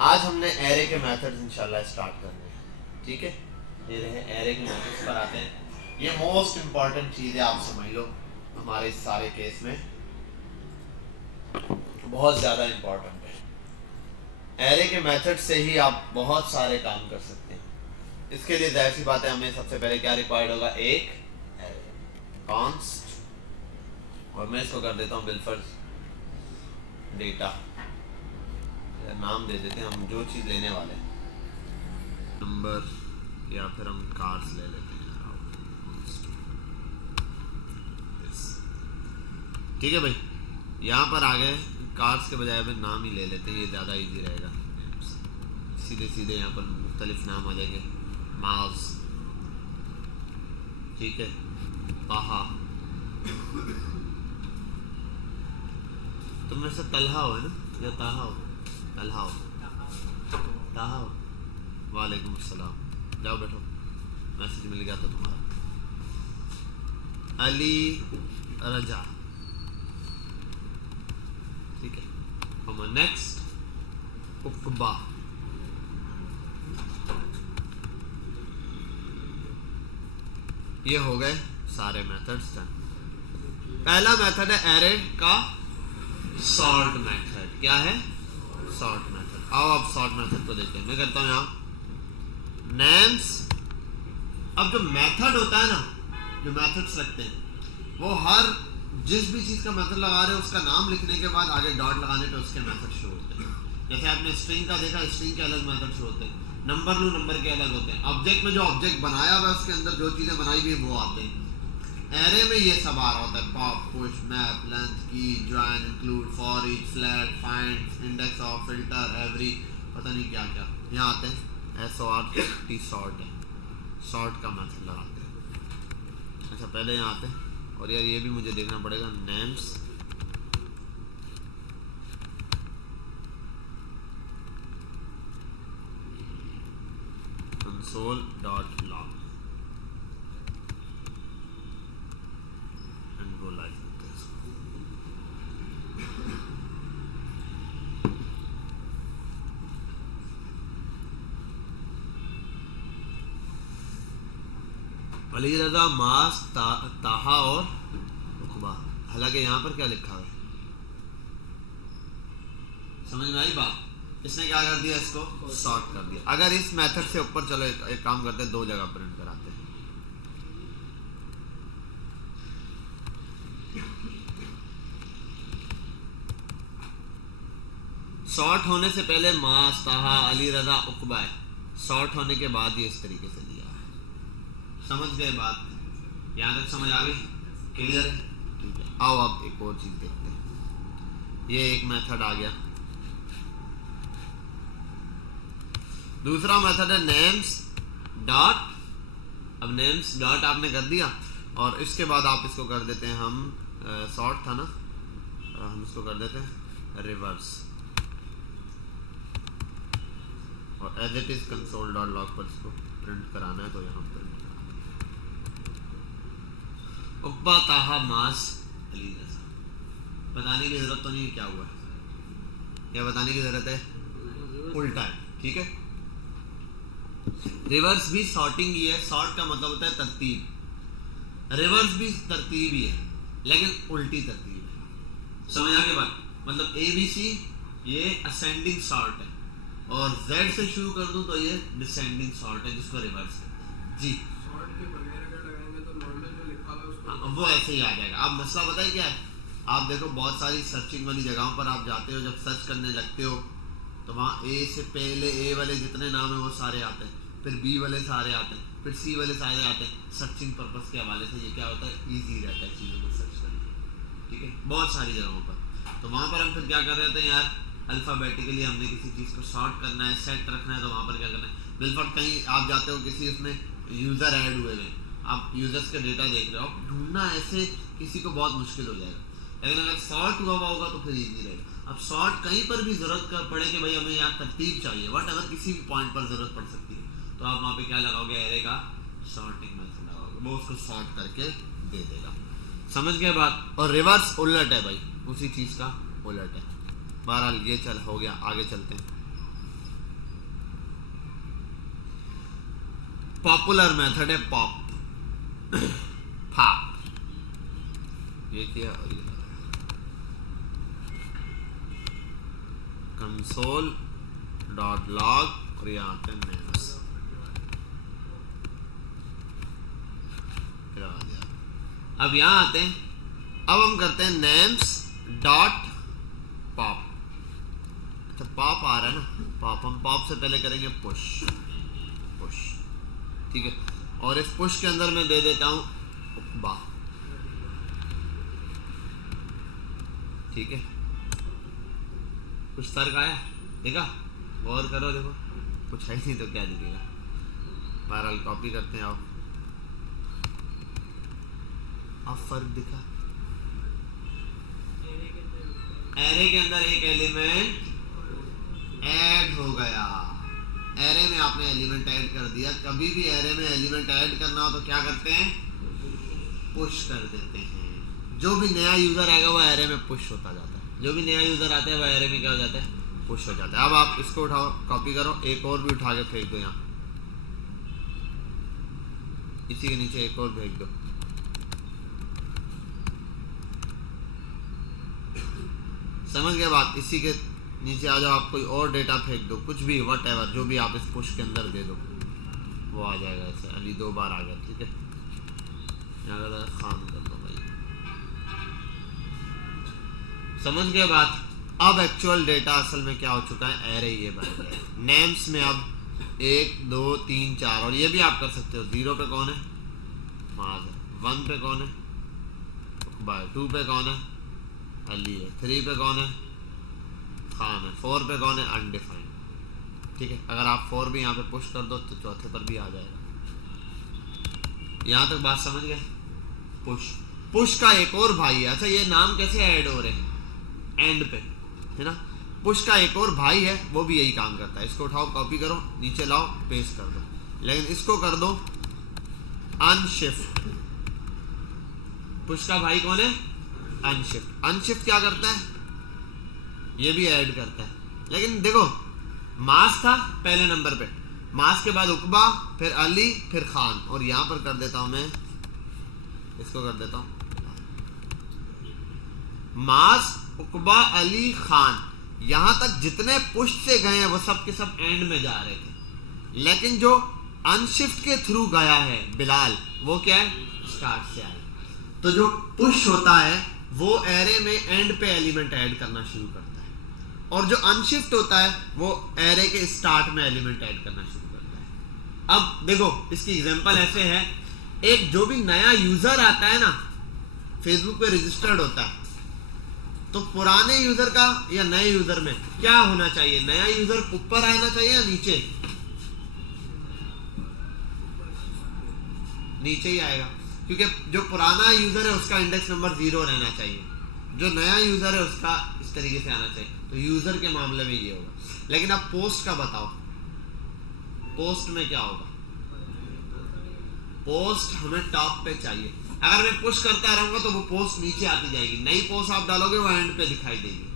आज हमने एरे के मेथड्स इंशाल्लाह स्टार्ट करने हैं, ठीक है। ये रहे एरे के मेथड्स पर आते हैं। ये मोस्ट इंपॉर्टेंट चीज़ है, आप समझ लो हमारे इस सारे केस में बहुत ज़्यादा इंपॉर्टेंट है। एरे के मेथड से ही आप बहुत सारे काम कर सकते हैं। इसके लिए जाहिर सी बात है, हमें सबसे पहले क्या रिक्वायर्ड होगा, एक एरे कॉन्स्ट, और मैं इसको कर देता हूँ विल्फर्स डेटा, नाम दे देते हैं हम जो चीज़ लेने वाले हैं, नंबर, या फिर हम कार्स ले लेते हैं, ठीक है भाई। यहाँ पर आगे कार्स के बजाय में नाम ही ले लेते हैं, ये ज़्यादा इजी रहेगा। सीधे सीधे यहाँ पर मुख्तलिफ नाम आ जाएंगे, माउस, ठीक है, ताहा, तुम में से तलहा हो है ना, या ताहा हो, तलहा हो, ताहा हो, वालेकुम अस्सलाम, जाओ बैठो, मैसेज मिल गया था तुम्हारा। अली रजा, ठीक है। नेक्स्ट उकबा, ये हो गए सारे मेथड्स डन। पहला मेथड है एरे का सॉर्ट मेथड। क्या है? Sort method. आओ अब सॉर्ट मेथड को देखते हैं। मैं करता हूं यहां नेम्स। अब जो मेथड होता है ना, जो मेथड्स लगते हैं, वो हर जिस भी चीज का मेथड लगा रहे हो उसका नाम लिखने के बाद आगे डॉट लगाने पे उसके मेथड शुरू होते हैं। जैसे आपने स्ट्रिंग का देखा, स्ट्रिंग के अलग मेथड शुरू होते हैं, नंबर लो, नंबर के अलग होते हैं, ऑब्जेक्ट में जो ऑब्जेक्ट बनाया हुआ है उसके अंदर जो चीजें बनाई हुई वो आते हैं। एरे में ये सब आ रहा होता है, पॉप, पुश, मैप, लेंथ, की, join, include, for, each, flag, find, index of, filter, every, पता नहीं क्या क्या यहाँ आते हैं। SORT सॉर्ट है, सॉर्ट का मेथड लगाते हैं। अच्छा पहले यहाँ आते हैं, और यार ये भी मुझे देखना पड़ेगा, names console.log and go live with this। Ali Raza, मास, ताहा और उकबा। हालांकि यहाँ पर क्या लिखा है, समझ में आई बात? इसने क्या कर दिया, इसको सॉर्ट कर दिया। अगर इस मेथड से ऊपर चलो एक काम करते हैं, दो जगह प्रिंट कराते हैं। सॉर्ट होने से पहले मास, ताहा, अली रजा, उकबा है, सॉर्ट होने के बाद ये इस तरीके से दिया है। समझ गए बात? यहाँ तक समझ आ गई? क्लियर है? ठीक है। आओ अब एक और चीज देखते हैं। ये एक मेथड आ गया। दूसरा मेथड है नेम्स डॉट। अब नेम्स डॉट आपने कर दिया, और इसके बाद आप इसको कर देते हैं, हम सॉर्ट था ना, हम इसको कर देते हैं रिवर्स, और एज इट इज console.log पर इसको प्रिंट कराना है तो यहाँ प्रिंट कराना है। उकबा, ताहा, मास, अली रजा। बताने की जरूरत तो नहीं क्या हुआ है, क्या बताने की जरूरत है? उल्टा है, ठीक है। रिवर्स भी सॉर्टिंग ही है। सॉर्ट का मतलब होता है तरतीब, रिवर्स भी तरतीब ही है, लेकिन उल्टी तरतीब है। समझ आ गई बात? मतलब ABC ये असेंडिंग सॉर्ट है, और Z से शुरू कर दूं तो ये डिसेंडिंग सॉर्ट है, जिसको रिवर्स कहते हैं जी। सॉर्ट के बगैर अगर लगाएंगे तो नॉर्मल जो लिखा हुआ है उसको वो ऐसे ही आ जाएगा। अब मसला बताए क्या है, आप देखो बहुत सारी सर्चिंग वाली जगहों पर आप जाते हो, जब सर्च करने लगते हो तो वहाँ A से पहले A वाले जितने नाम है वो सारे आते हैं, फिर B वाले सारे आते हैं, फिर C वाले सारे आते हैं। सर्चिंग पर्पस के हवाले से ये क्या होता है, ईजी रहता है चीज़ों को सर्च करना, ठीक है, बहुत सारी जगहों पर। तो वहाँ पर हम फिर क्या कर रहे थे यार, अल्फ़ाबेटिकली हमने किसी चीज़ को सॉर्ट करना है, सेट रखना है, तो वहाँ पर क्या करना है, बिल्कुल कहीं आप जाते हो किसी उसमें यूज़र ऐड हुए हैं, आप यूज़र्स का डेटा देख रहे हो, आप ढूंढना ऐसे किसी को बहुत मुश्किल हो जाएगा। लेकिन अगर सॉर्ट हुआ होगा तो फिर ईजी रहेगा। अब सॉर्ट कहीं पर भी जरूरत कर पड़े कि भाई हमें यहाँ तरतीब चाहिए, वट अगर किसी भी पॉइंट पर जरूरत पड़ सकती है, तो आप वहाँ पे क्या लगाओगे, एरे का सॉर्टिंग मेथड लगाओगे, वो उसको सॉर्ट करके दे देगा। समझ गए बात? और रिवर्स उलट है भाई, उसी चीज़ का उलट है। बहरहाल ये चल हो गया, आगे चलते हैं। पॉपुलर मेथड है पॉप, पॉप, ये क्या, कंसोल डॉट लॉग और यहाँ आते हैं नेम्स, अब यहाँ आते हैं, अब हम करते हैं नेम्स डॉट पॉप। अच्छा पॉप आ रहा है ना, पॉप, हम पॉप से पहले करेंगे पुश, पुश, ठीक है, और इस पुश के अंदर मैं दे देता हूं उकबा, ठीक है, कुछ फर्क आया, देखा, गौर करो, देखो कुछ है नहीं तो क्या दिखेगा, बहरहाल कॉपी करते हैं, आओ, अब फर्क दिखा, एरे के अंदर एक एलिमेंट ऐड हो गया, एरे में आपने एलिमेंट ऐड कर दिया, कभी भी एरे में एलिमेंट ऐड करना हो तो क्या करते हैं, पुश कर देते हैं, जो भी नया यूजर आएगा वो एरे में पुश होता जाता है, जो भी नया यूजर आता है वो एरे में क्या हो जाता है, पुश हो जाता है। अब आप इसको उठाओ, कॉपी करो, एक और भी उठा के फेंक दो, यहाँ इसी के नीचे एक और फेंक दो, समझ गए बात, इसी के नीचे आ जाओ, आप कोई और डेटा फेंक दो, कुछ भी वट एवर, जो भी आप इस पुश के अंदर दे दो वो आ जाएगा, ऐसे अली 2 बार आ गया, ठीक है, यहाँ खान कर दो भाई, समझ गए बात। अब एक्चुअल डेटा असल में क्या हो चुका है, एरे ये बन गया, नेम्स में अब 1 2 3 4, और ये भी आप कर सकते हो, 0 पे कौन है, माज है, 1 पे कौन है, 2 पे कौन है, अली है, 3 पे कौन है, खान है, 4 पे कौन है, अनडिफाइंड, ठीक है, अगर आप 4 भी यहाँ पे पुश कर दो तो चौथे पर भी आ जाएगा, यहाँ तक बात समझ गए। पुश, पुश का एक और भाई है, अच्छा ये नाम कैसे ऐड हो रहे हैं, एंड पे है ना, पुश का एक और भाई है, वो भी यही काम करता है, इसको उठाओ, कॉपी करो, नीचे लाओ, पेस्ट कर दो, लेकिन इसको कर दो अनशिफ्ट, पुश का भाई कौन है, अनशिफ्ट, अनशिफ्ट क्या करता है, ये भी ऐड करता है, लेकिन देखो मास था पहले नंबर पे, मास के बाद उकबा, फिर अली, फिर खान, और यहां पर कर देता हूं मैं, इसको कर देता हूं मास, उकबा, अली, खान, यहां तक जितने पुश से गए हैं वो सब के सब एंड में जा रहे थे, लेकिन जो अनशिफ्ट के थ्रू गया है बिलाल, वो क्या है, स्टार्ट से आया, तो जो पुश होता है वो एरे में एंड पे एलिमेंट ऐड करना शुरू करता है, और जो अनशिफ्ट होता है वो एरे के स्टार्ट में एलिमेंट ऐड करना शुरू करता है। अब देखो इसकी एग्जांपल ऐसे है, एक जो भी नया यूजर आता है ना, फेसबुक पे रजिस्टर्ड होता है, तो पुराने यूजर का या नए यूजर में क्या होना चाहिए, नया यूजर ऊपर आना चाहिए या नीचे, नीचे ही आएगा, क्योंकि जो पुराना यूजर है उसका इंडेक्स नंबर 0 रहना चाहिए, जो नया यूजर है उसका इस तरीके से आना चाहिए, तो यूजर के मामले में ये होगा। लेकिन अब पोस्ट का बताओ, पोस्ट में क्या होगा, पोस्ट हमें टॉप पे चाहिए, अगर मैं पुश करता रहूंगा तो वो पोस्ट नीचे आती जाएगी, नई पोस्ट आप डालोगे वो एंड पे दिखाई देगी,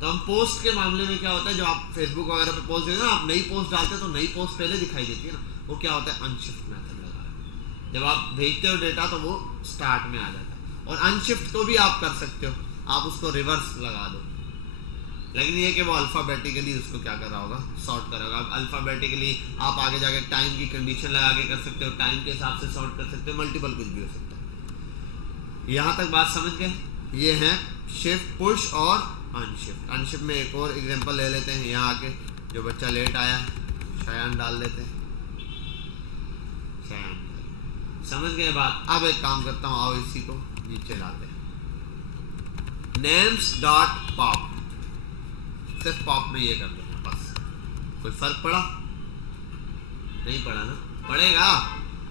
तो हम पोस्ट के मामले में क्या होता है, जो आप फेसबुक वगैरह पे पोस्ट देते हैं ना, आप नई पोस्ट डालते हैं तो नई पोस्ट पहले दिखाई देती है ना, वो क्या होता है, अनशिफ्ट मेथड लगा रहा है, जब आप भेजते हो डेटा तो वो स्टार्ट में आ जाता है, और अनशिफ्ट को भी आप कर सकते हो, आप उसको रिवर्स लगा दो, लेकिन ये कि वो अल्फ़ाबेटिकली उसको क्या कर रहा होगा, सॉर्ट करेगा, अल्फ़ाबेटिकली आप आगे जाके टाइम की कंडीशन लगा के कर सकते हो, टाइम के हिसाब से सॉर्ट कर सकते हो, मल्टीपल कुछ भी हो सकता है। यहाँ तक बात समझ गए, ये हैं शिफ्ट, पुश और अनशिफ्ट। अनशिफ्ट में एक और एग्जांपल ले लेते हैं, यहाँ आके जो बच्चा लेट आया है शयान डाल देते हैं, शयान, समझ गए बात। अब एक काम करता हूँ, आओ इसी को नीचे लाते हैं, नेम्स डॉट पॉप, सिर्फ पॉप में ये कर देना बस, कोई फर्क पड़ा, नहीं पड़ा ना, पड़ेगा।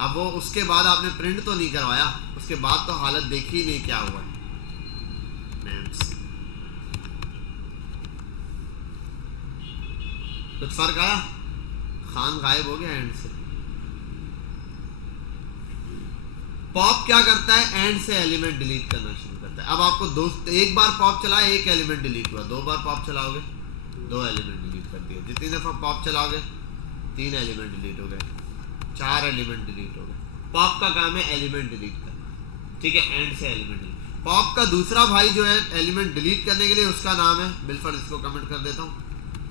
अब वो उसके बाद आपने प्रिंट तो नहीं करवाया, उसके बाद तो हालत देखी ही नहीं क्या हुआ, नेम्स, कुछ फर्क आया, खान गायब हो गया एंड से। पॉप क्या करता है, एंड से एलिमेंट डिलीट करना शुरू करता है। अब आपको एक बार पॉप चलाया, एक एलिमेंट डिलीट हुआ, 2 बार पॉप चलाओगे 2 एलिमेंट डिलीट कर दिए, जितनी दफा पॉप चलाओगे 3 एलिमेंट डिलीट हो गए, 4 एलिमेंट डिलीट हो गए। पॉप का काम है एलिमेंट डिलीट करना, ठीक है, एंड से एलिमेंट डिलीट। पॉप का दूसरा भाई जो है एलिमेंट डिलीट करने के लिए, उसका नाम है बिलफर्ज, इसको कमेंट कर देता हूँ,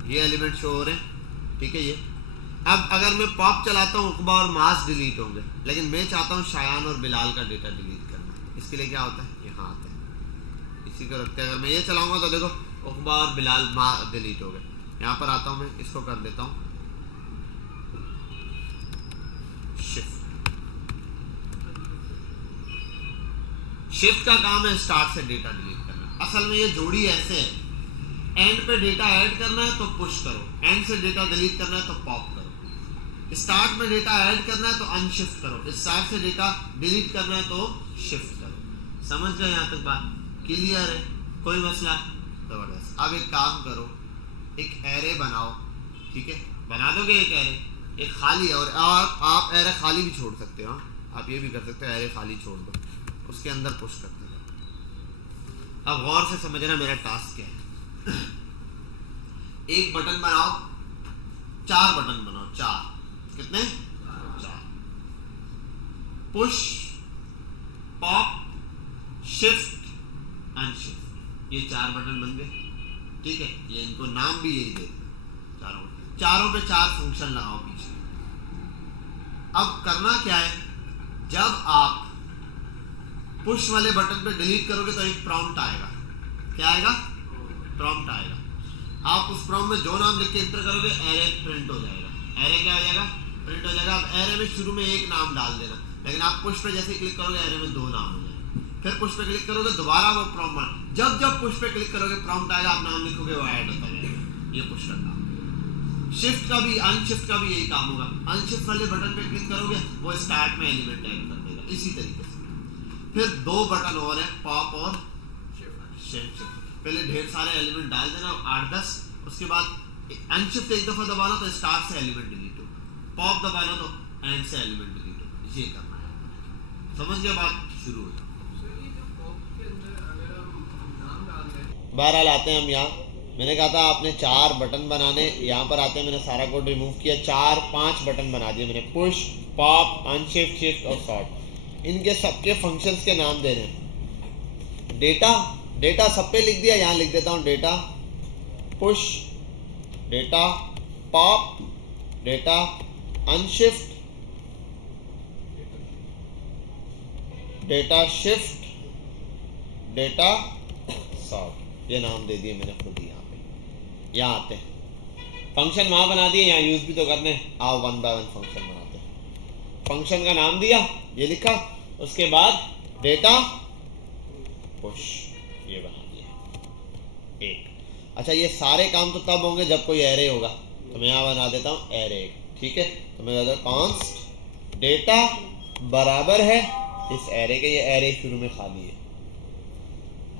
ये एलिमेंट शो हो रहे हैं, ठीक है। ये अब अगर मैं पॉप चलाता हूँ उकबा और मास डिलीट होंगे, लेकिन मैं चाहता हूँ शायान और बिलाल का डेटा डिलीट करना। इसके लिए क्या होता है, यहाँ आता है, इसी को रखते हैं। अगर मैं ये चलाऊंगा तो देखो उकबा और बिलाल डिलीट हो गए। यहाँ पर आता हूँ मैं, इसको कर देता हूँ शिफ्ट। शिफ्ट का काम है स्टार्ट से डेटा डिलीट करना। असल में ये जोड़ी ऐसे है, एंड पे डेटा ऐड करना है तो पुश करो, एंड से डेटा डिलीट करना है तो पॉप करो। स्टार्ट में डेटा ऐड करना है तो अनशिफ्ट करो, स्टार्ट से डेटा डिलीट करना है तो शिफ्ट करो। समझ गए यहाँ तक बात? क्लियर है? कोई मसला? जबरदस्त। अब एक काम करो, एक एरे बनाओ, ठीक है, बना दोगे एक एरे, एक खाली है, और आप एरे खाली भी छोड़ सकते हो, आप ये भी कर सकते हो, एरे खाली छोड़ दो, उसके अंदर पुश करते जाओ। अब गौर से समझना मेरा टास्क क्या है। एक बटन बनाओ, 4 बटन बनाओ, 4, कितने? 4। पुश, पॉप, शिफ्ट, अनशिफ्ट, ये 4 बटन बन गए, ठीक है। ये इनको नाम भी यही दे, चारों पे 4 फंक्शन लगाओ पीछे। अब करना क्या है, जब आप पुश वाले बटन पे डिलीट करोगे तो एक प्रॉम्प्ट आएगा। क्या आएगा? प्रॉम्प्ट आएगा। आप उस प्रॉम्प्ट में जो नाम लिख के एंटर करोगे, एरे प्रिंट हो जाएगा। एरे क्या हो जाएगा? प्रिंट हो जाएगा। अब एरे में शुरू में एक नाम डाल देना, लेकिन आप पुश पे जैसे क्लिक करोगे एरे में 2 नाम हो जाएंगे। फिर पुश पे क्लिक करोगे, दोबारा वो प्रॉम्प्ट, जब पुश पे क्लिक करोगे प्रॉम्प्ट आएगा, आप नाम लिखोगे, वो ऐड होता जाएगा। ये पुश करना। शिफ्ट का भी, अनशिफ्ट का भी यही काम होगा। अनशिफ्ट वाले बटन पे क्लिक करोगे, वो स्टार्ट में एलिमेंट ऐड कर देगा, इसी तरीके से। फिर 2 बटन और है, पॉप और शिफ्ट। पहले ढेर सारे एलिमेंट डाल देना, 8-10, उसके बाद अनशिफ्ट एक दफा दबाना तो स्टार्ट से एलिमेंट डिलीट हो, पॉप दबाना तो एंड से एलिमेंट डिलीट हो। ये करना है, समझ गया बात? शुरू हो। बहरहाल आते हैं हम यहाँ। मैंने कहा था आपने 4 बटन बनाने, यहाँ पर आते हैं मैंने सारा कोड रिमूव किया, 4-5 बटन बना दिए मैंने, पुश, पॉप, अनशिफ्ट, शिफ्ट और सॉर्ट। इनके सबके फंक्शंस के नाम देने। डेटा सब पे लिख दिया, यहाँ लिख देता हूँ data push, data pop, data unshift, data shift, data sort. ये नाम दे दिए मैंने खुद ही। यहाँ पे यहाँ आते हैं, फंक्शन वहाँ बना दिए, यहाँ यूज भी तो करने। आओ 1 बाय 1 फंक्शन बनाते हैं। फंक्शन का नाम दिया, ये लिखा, उसके बाद डेटा पुश, ये बना दिया एक। अच्छा, ये सारे काम तो तब होंगे जब कोई एरे होगा, तो मैं यहाँ बना देता हूँ एरे, ठीक है। तो मैं कहता हूँ कॉन्स्ट डेटा बराबर है इस एरे के, ये एरे शुरू में खाली है,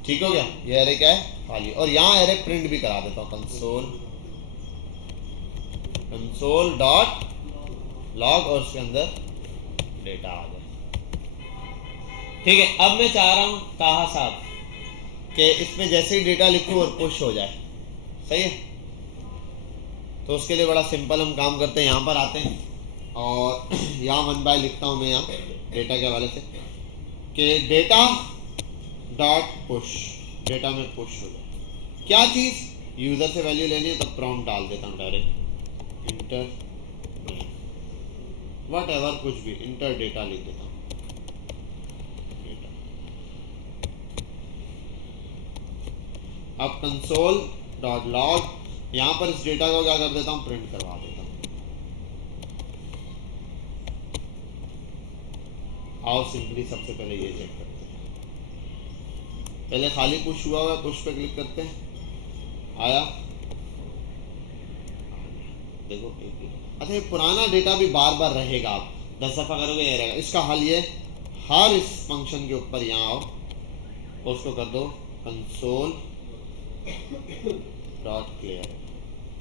ठीक हो गया। ये एरे क्या है? खाली। और यहाँ एरे प्रिंट भी करा देता हूँ, कंसोल डॉट लॉग, और उसके अंदर डेटा आ जाए, ठीक है। अब मैं चाह रहा हूँ ताहा साहब कि इसमें जैसे ही डेटा लिखूँ और पुश हो जाए, सही है। तो उसके लिए बड़ा सिंपल हम काम करते हैं, यहाँ पर आते हैं और यहाँ 1 बाय लिखता हूँ मैं यहाँ डेटा के हवाले से कि डेटा डॉट पुश, डेटा में पुश हो जाए। क्या चीज़? यूज़र से वैल्यू लेनी है तो प्रॉम्प्ट डाल देता हूँ डायरेक्ट, इंटर वट एवर, कुछ भी, इंटर डेटा लिख देता हूँ, डेटा। अब कंसोल डॉट लॉग, यहाँ पर इस डेटा को क्या कर देता हूँ? प्रिंट करवा देता हूँ। आओ सिंपली सबसे पहले ये चेक करते हैं। पहले खाली पुश हुआ हुआ, पुश पे क्लिक करते हैं, आया, देखो एक। अच्छा, ये पुराना डेटा भी बार बार रहेगा, आप 10 दफा करोगे ये रहेगा। इसका हल ये, हर इस फंक्शन के ऊपर यहाँ आओ, उसको कर दो कंसोल डॉट क्लियर,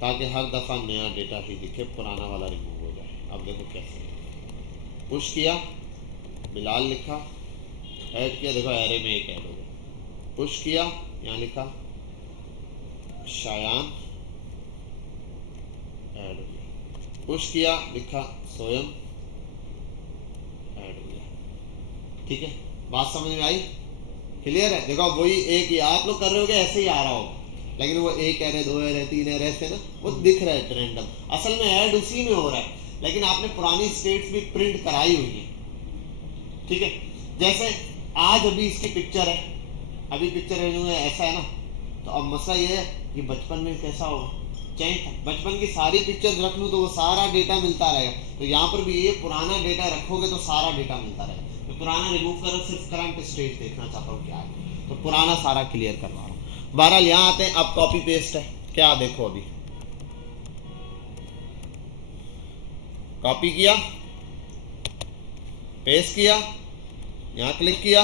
ताकि हर दफा नया डेटा ही दिखे, पुराना वाला रिमूव हो जाए। अब देखो कैसे, पुश किया, बिलाल लिखा, ऐड किया, देखो एरे में एक ऐड हो गया। पुश किया, यहाँ लिखा शायान, ऐड हो गया। पुश किया, लिखा सोयम, ठीक है, बात समझ में आई? क्लियर है? देखो वही एक ही आप लोग कर रहे हो ऐसे ही आ रहा होगा, लेकिन वो एक एरे, दो एरे, तीन एरे ऐसे ना वो दिख रहा है रैंडम। असल में ऐड उसी में हो रहा है, लेकिन आपने पुरानी स्टेट्स भी प्रिंट कराई हुई है। ठीक है, जैसे आज अभी इसकी पिक्चर है, अभी पिक्चर है जो है ऐसा है ना, तो अब मसला ये है कि बचपन में कैसा होगा, चाहे बचपन की सारी पिक्चर्स रख लूँ तो वो सारा डेटा मिलता रहेगा। तो यहाँ पर भी ये पुराना डेटा रखोगे तो सारा डेटा मिलता रहेगा। तो पुराना रिमूव करो, सिर्फ करंट स्टेज देखना चाहता हूँ क्या है, तो पुराना सारा क्लियर करवा रहा हूँ। बहरहाल यहाँ आते हैं, अब कॉपी पेस्ट है, क्या देखो अभी कॉपी किया, पेस्ट किया, यहाँ क्लिक किया,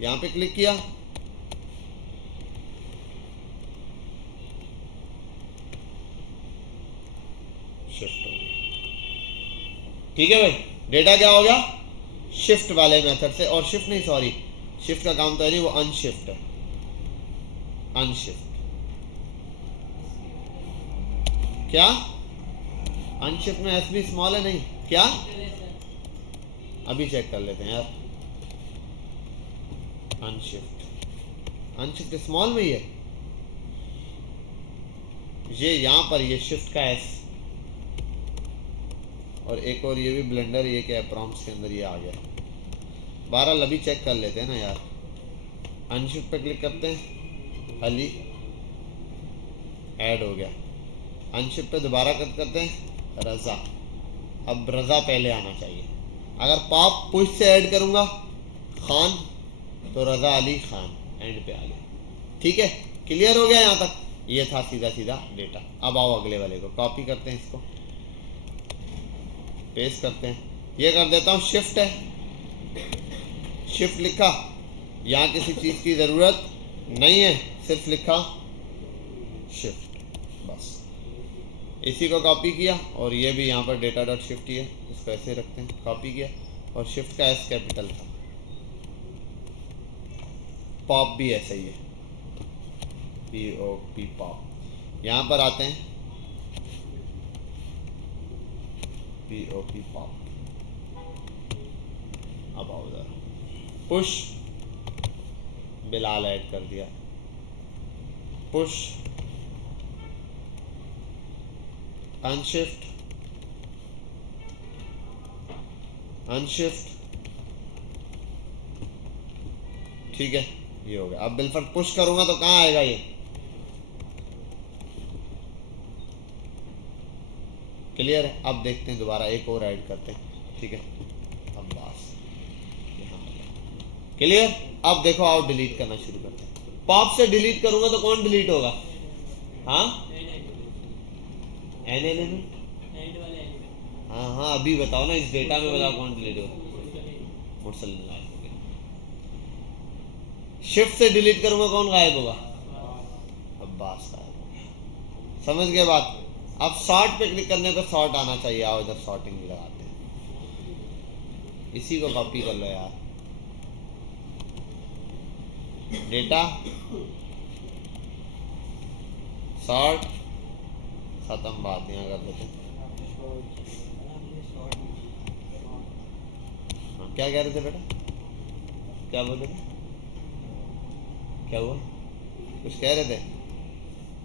यहाँ पे क्लिक किया, शिफ्ट हो गया। ठीक है भाई, डेटा क्या हो गया, शिफ्ट वाले मेथड से, और शिफ्ट नहीं सॉरी, शिफ्ट का काम तो है नहीं, वो अनशिफ्ट है, अनशिफ्ट। क्या अनशिफ्ट में एस भी स्मॉल है? नहीं, क्या अभी चेक कर लेते हैं यार, अनशिफ्ट, अनशिफ्ट स्मॉल में ही है ये, यहां पर ये शिफ्ट का एस, और एक और ये भी ब्लेंडर, ये क्या है प्रॉम्प्ट्स के अंदर ये आ गया। 12 अभी चेक कर लेते हैं ना यार, अनशिफ्ट पे क्लिक करते हैं, अली ऐड हो गया, अनशिफ्ट पे दोबारा क्लिक करते हैं, रजा, अब रजा पहले आना चाहिए। अगर पॉप पुश से ऐड करूंगा खान, तो रजा अली खान एंड पे आ गया। ठीक है, क्लियर हो गया यहाँ तक? ये था सीधा सीधा डेटा। अब आओ अगले वाले को कॉपी करते हैं, इसको पेस्ट करते हैं, ये कर देता हूँ शिफ्ट है, शिफ्ट लिखा, यहाँ किसी चीज़ की ज़रूरत नहीं है, सिर्फ लिखा शिफ्ट, बस इसी को कॉपी किया, और ये भी यहाँ पर डेटा डॉट शिफ्ट ही है, इसको ऐसे रखते हैं, कॉपी किया, और शिफ्ट का एस कैपिटल था, पॉप भी ऐसा ही है, पी ओ पी पॉप। यहाँ पर आते हैं, पी ओ पी पॉप, अब आओ उधर, पुश बिलाल ऐड कर दिया, पुश अनशिफ्ट, अनशिफ्ट, ठीक है ये हो गया। अब बिलफर्ड पुश करूंगा तो कहाँ आएगा ये, क्लियर है? अब देखते हैं दोबारा एक और ऐड करते हैं, ठीक है, अब बस क्लियर। अब देखो आओ डिलीट करना शुरू करते हैं, पॉप से डिलीट करूंगा तो कौन डिलीट होगा, हाँ एन एलिमेंट, हाँ हाँ अभी बताओ ना, इस डेटा में बताओ कौन डिलीट होगा, मुरसल गायब हो गया। शिफ्ट से डिलीट करूंगा कौन गायब होगा, अब्बास गायब हो गया। समझ गए बात? अब सॉर्ट पे क्लिक करने पे सॉर्ट आना चाहिए, आओ इधर सॉर्टिंग भी लगाते हैं, इसी को कॉपी कर लो यार, डेटा सॉर्ट खत्म, बात यहाँ कर देते हैं। हाँ, क्या कह रहे थे बेटा, क्या बोल रहे थे, क्या हुआ, कुछ कह रहे थे?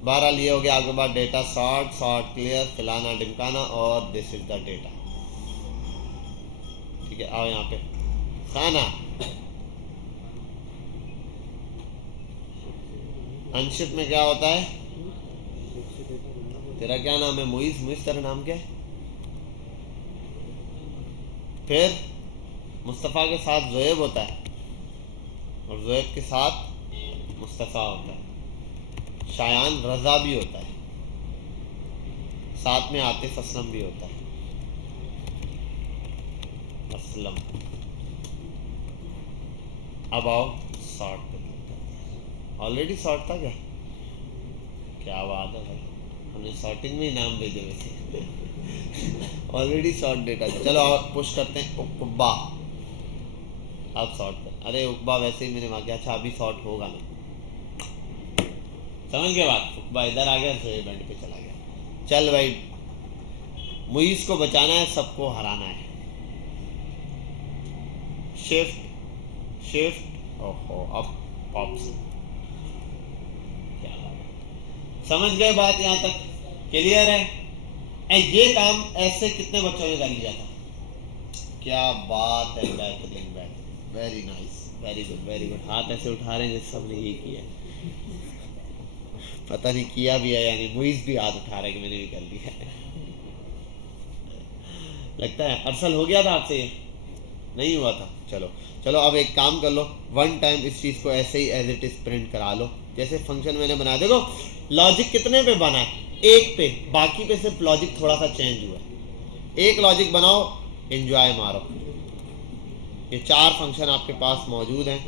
12 लिए हो गया, आपके बाद डेटा सॉर्ट, सॉर्ट क्लियर, फलाना ढिमकाना, और दिस इज द डेटा। ठीक है, आओ यहाँ पे खाना, अनशिफ्ट में क्या होता है, तेरा क्या नाम है, मुइज, मुइज तेरा नाम क्या है, फिर मुस्तफ़ा के साथ ज़ोएब होता है, और ज़ोएब के साथ मुस्तफ़ा होता है, शायान रज़ा भी होता है, साथ में आतिफ असलम भी होता है, असलम। अब आओ सॉर्ट पे, ऑलरेडी सॉर्ट था क्या, क्या बात है भाई, हमने सॉर्टिंग में ही नाम भेजे वैसे ऑलरेडी सॉर्ट डेटा। चलो पुश करते हैं उकबा, अब सॉर्ट कर, अरे उकबा वैसे ही मैंने वहाँ किया, अच्छा अभी सॉर्ट होगा ना, समझ के बाद उकबा इधर आ गया, तो बैंड पे चला गया। चल भाई, मुइज को बचाना है, सबको हराना है, शिफ्ट शिफ्ट ओहो अब पॉप्स। क्या बात है, समझ गए बात यहाँ तक क्लियर है? ये काम ऐसे कितने बच्चों ने कर लिया था? क्या बात है, बेहतरीन बेहतरीन, very nice, very good very good. हाथ ऐसे उठा रहे हैं सब ने यही किया, पता नहीं किया भी है यानी मुइज भी हाथ उठा रहा है कि मैंने भी कर लिया है। लगता है अरसल हो गया था आपसे, नहीं हुआ था। चलो चलो अब एक काम कर लो, वन टाइम इस चीज़ को ऐसे ही एज इट इज प्रिंट करा लो जैसे फंक्शन मैंने बना। देखो लॉजिक कितने पे बना है? एक पे, बाकी पे सिर्फ लॉजिक थोड़ा सा चेंज हुआ है। एक लॉजिक बनाओ, एंजॉय मारो। ये 4 फंक्शन आपके पास मौजूद हैं,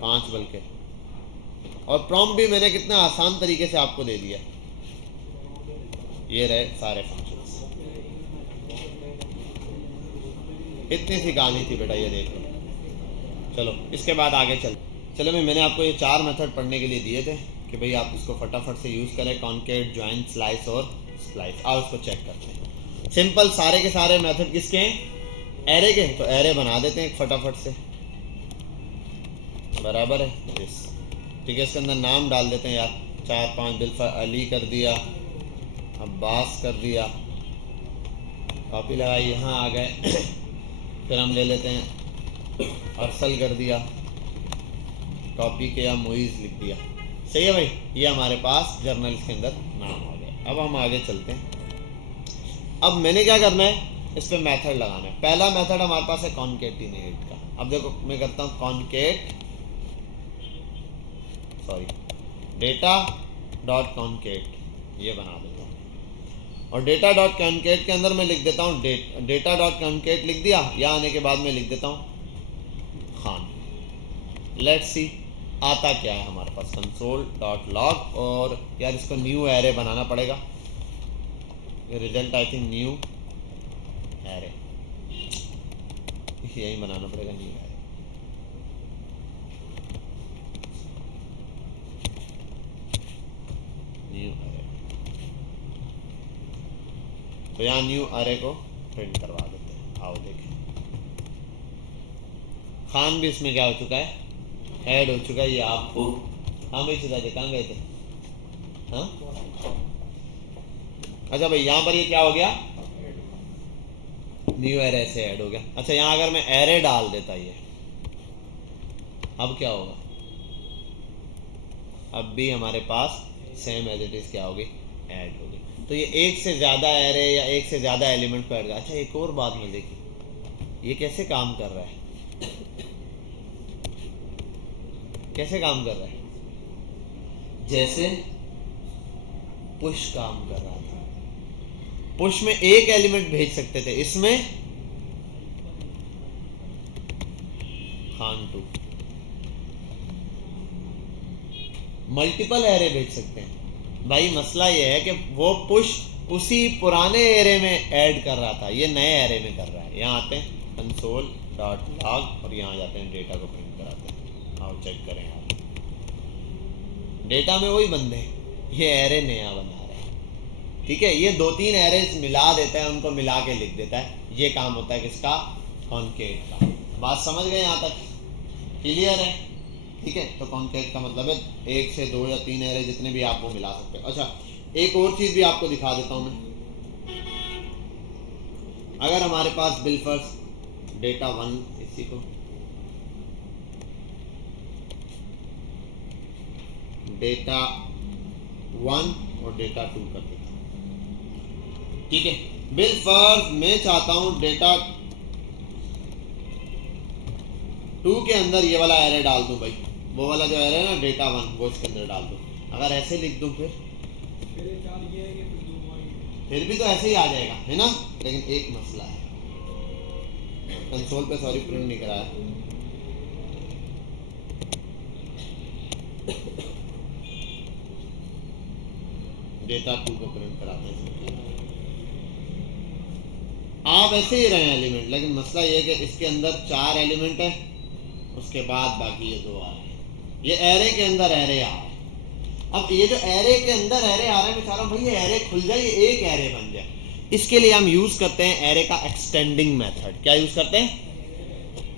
5 बल्कि, और प्रॉम्प्ट भी मैंने कितना आसान तरीके से आपको दे दिया। ये रहे सारे फंक्शंस, इतनी सी कहानी थी बेटा, ये देख लो। चलो इसके बाद आगे चलो भाई, मैंने आपको ये 4 मेथड पढ़ने के लिए दिए थे कि भाई आप इसको फटाफट से यूज़ करें, कॉन्केट, ज्वाइन, स्लाइस और स्प्लाइस। आओ इसको चेक करते हैं। सिंपल, सारे के सारे मेथड किसके हैं? एरे के। तो एरे बना देते हैं फटाफट से, बराबर है यस, ठीक है। इसके अंदर नाम डाल देते हैं यार, 4-5 दिलफर अली कर दिया, अब्बास कर दिया, कॉपी लगाई, यहाँ आ गए। फिर हम ले लेते हैं अरसल कर दिया, कॉपी किया, मुइज लिख दिया। सही है भाई, ये हमारे पास जर्नल्स के अंदर नाम आ गया। अब हम आगे चलते हैं। अब मैंने क्या करना है, इस पर मेथड लगाना है। पहला मेथड हमारे पास है कॉन्केटिनेट का। अब देखो मैं करता हूँ concat, sorry data dot concat, ये बना देता हूँ। और डेटा डॉट कॉन्केट के अंदर मैं लिख देता हूँ डेटा डॉट कॉन्केट लिख दिया। यहाँ आने के बाद मैं लिख देता हूँ खान। लेट्स सी आता क्या है हमारे पास, कंसोल डॉट लॉग। और यार इसको न्यू एरे बनाना पड़ेगा, result I think new array, यही बनाना पड़ेगा, न्यू एरे। न्यू एरे, तो यहाँ न्यू एरे को प्रिंट करवा देते हैं। आओ देखें, खान भी इसमें क्या हो चुका है, ऐड हो चुका है। ये आपको, हाँ भाई सीधा कहाँ गए थे? हाँ अच्छा भाई, यहाँ पर ये क्या हो गया, न्यू एरे से ऐड हो गया। अच्छा यहाँ अगर मैं एरे डाल देता ये, अब क्या होगा? अब भी हमारे पास सेम एज इट इज क्या होगी, ऐड होगी। तो ये एक से ज़्यादा एरे या एक से ज़्यादा एलिमेंट को ऐड कर। अच्छा एक और बात में देखिए, ये कैसे काम कर रहा है, कैसे काम कर रहा है? जैसे पुश काम कर रहा था। पुश में एक एलिमेंट भेज सकते थे, इसमें खान 2 मल्टीपल एरे भेज सकते हैं। भाई मसला ये है कि वो पुश उसी पुराने एरे में ऐड कर रहा था, ये नए एरे में कर रहा है। यहाँ आते हैं कंसोल डॉट लॉग और यहाँ जाते हैं डेटा को प्रिंट कराते हैं। आओ चेक करें आप, डेटा में वही बंदे हैं, ये एरे नया बना रहा है, ठीक है। ये 2-3 एरेज मिला देता है, उनको मिला के लिख देता है। ये काम होता है किसका, कॉन्केट का। बात समझ गए यहाँ तक, क्लियर है? ठीक है, तो कॉन्केट का मतलब है 1 से 2 या 3 एरे जितने भी आप वो मिला सकते हैं। अच्छा एक और चीज भी आपको दिखा देता हूं मैं। अगर हमारे पास बिलफर्स डेटा 1, इसी को डेटा 1 और डेटा 2 कर देता हूं, ठीक है। बिलफर्स मैं चाहता हूं डेटा 2 के अंदर ये वाला एरे डाल दूं भाई, वो वाला जो एरे है ना डेटा 1 वो इसके अंदर डाल दूं। अगर ऐसे लिख दूं फिर भी तो ऐसे ही आ जाएगा, है ना। लेकिन एक मसला है, कंसोल पे सॉरी प्रिंट नहीं कराया, डेटा 2 को प्रिंट कराते हैं। आप ऐसे ही रहे एलिमेंट, लेकिन मसला ये है कि इसके अंदर 4 एलिमेंट है, उसके बाद बाकी ये 2 आ रहे हैं। ये एरे के अंदर एरे आ रहा है। अब ये जो एरे के अंदर एरे आ रहा है, मैं चाह रहा हूँ भाई ये एरे खुल जाए, ये एक एरे बन जाए। इसके लिए हम यूज करते हैं एरे का एक्सटेंडिंग मेथड। क्या यूज करते हैं?